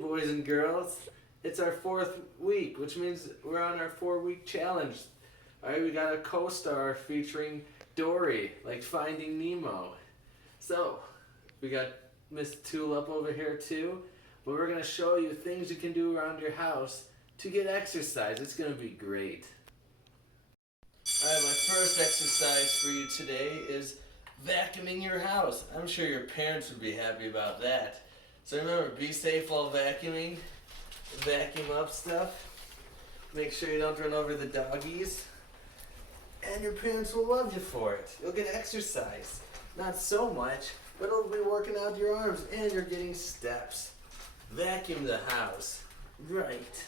boys and girls. It's our 4th week, which means we're on our 4-week challenge. Alright, we got a co-star featuring Dory, like Finding Nemo. So, we got Miss Tulip over here too. But we're going to show you things you can do around your house to get exercise. It's going to be great. Alright, my first exercise for you today is vacuuming your house. I'm sure your parents would be happy about that. So remember, be safe while vacuuming. Vacuum up stuff. Make sure you don't run over the doggies. And your parents will love you for it. You'll get exercise. Not so much, but it'll be working out your arms and you're getting steps. Vacuum the house. Right.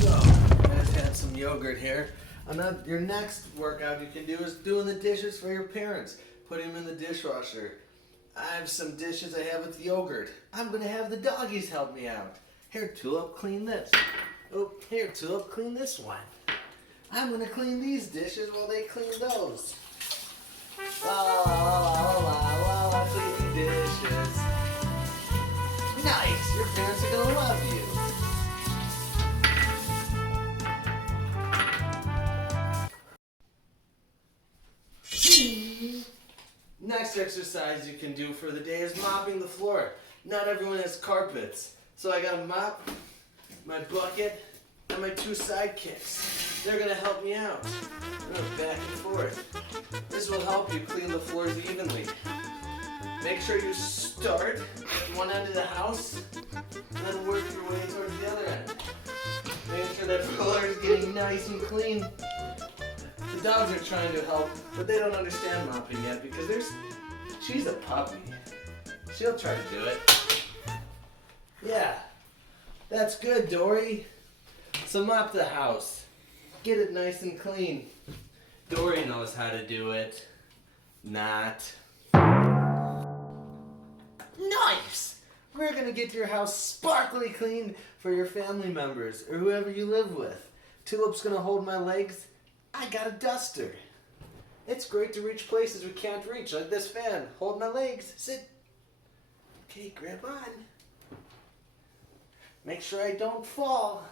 So, I just had some yogurt here. Your next workout you can do is doing the dishes for your parents. Putting them in the dishwasher. I have some dishes I have with yogurt. I'm going to have the doggies help me out. Here, Tulip, clean this. Oh, here, Tulip, clean this one. I'm going to clean these dishes while they clean those. La la la la la la, clean dishes. Nice, your parents are going to love you. Next exercise you can do for the day is mopping the floor. Not everyone has carpets. So I got a mop, my bucket, and my 2 sidekicks. They're going to help me out. I'm going back and forth. This will help you clean the floors evenly. Make sure you start at one end of the house and then work your way towards the other end. Make sure that floor is getting nice and clean. The dogs are trying to help, but they don't understand mopping yet because she's a puppy. She'll try to do it. Yeah, that's good, Dory. So mop the house. Get it nice and clean. Dory knows how to do it. Not. Nice! We're gonna get your house sparkly clean for your family members or whoever you live with. Tulip's gonna hold my legs. I got a duster. It's great to reach places we can't reach, like this fan. Hold my legs. Sit. Okay, grab on. Make sure I don't fall.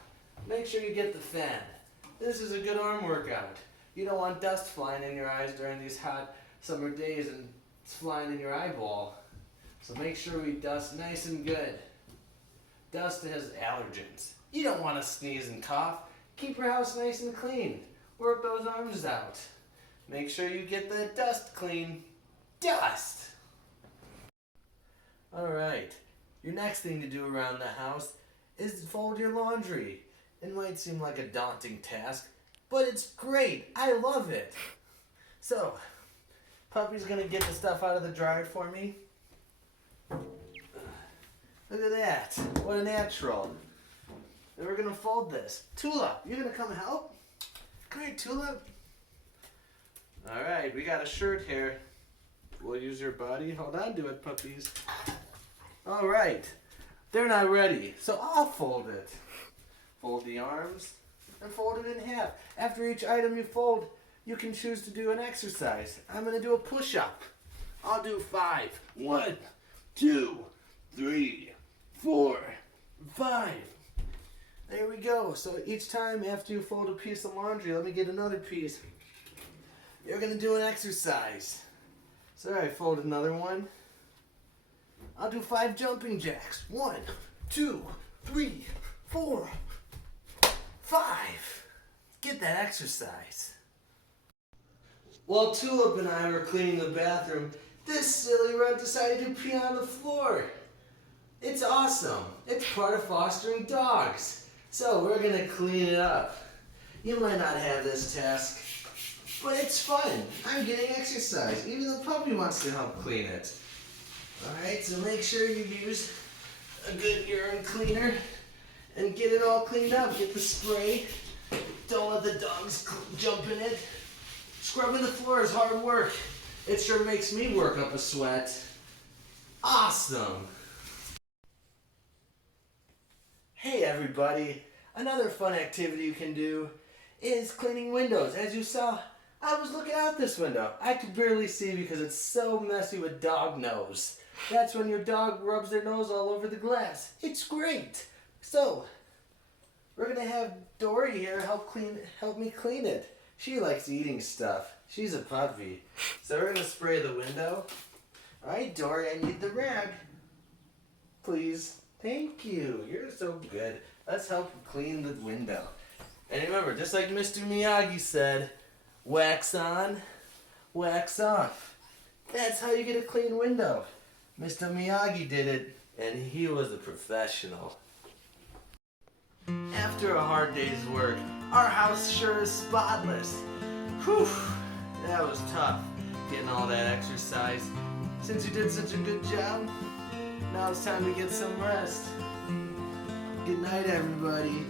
Make sure you get the fan. This is a good arm workout. You don't want dust flying in your eyes during these hot summer days and it's flying in your eyeball. So make sure we dust nice and good. Dust has allergens. You don't want to sneeze and cough. Keep your house nice and clean. Work those arms out. Make sure you get the dust clean. Dust! Alright, your next thing to do around the house is fold your laundry. It might seem like a daunting task, but it's great. I love it. So, Puppy's gonna get the stuff out of the dryer for me. Look at that. What a natural. And we're gonna fold this. Tulip, you gonna come help? Come here, Tulip. Alright, we got a shirt here. We'll use your body. Hold on to it, puppies. Alright. They're not ready, so I'll fold it. Fold the arms and fold it in half. After each item you fold, you can choose to do an exercise. I'm going to do a push-up. I'll do 5. 1, 2, 3, 4, 5. There we go. So each time after you fold a piece of laundry, let me get another piece. You're going to do an exercise. So I fold another one. I'll do 5 jumping jacks. 1, 2, 3, 4, 5. Get that exercise. While Tulip and I were cleaning the bathroom, this silly runt decided to pee on the floor. It's awesome. It's part of fostering dogs. So we're going to clean it up. You might not have this task, but it's fun. I'm getting exercise. Even the puppy wants to help clean it. Alright, so make sure you use a good urine cleaner and get it all cleaned up. Get the spray. Don't let the dogs jump in it. Scrubbing the floor is hard work. It sure makes me work up a sweat. Awesome! Hey everybody! Another fun activity you can do is cleaning windows. As you saw, I was looking out this window. I could barely see because it's so messy with dog nose. That's when your dog rubs their nose all over the glass. It's great. So, we're gonna have Dory here help me clean it. She likes eating stuff. She's a puppy. So we're gonna spray the window. Alright, Dory, I need the rag. Please. Thank you. You're so good. Let's help clean the window. And remember, just like Mr. Miyagi said, wax on, wax off. That's how you get a clean window. Mr. Miyagi did it, and he was a professional. After a hard day's work, our house sure is spotless. Whew, that was tough, getting all that exercise. Since you did such a good job, now it's time to get some rest. Good night, everybody.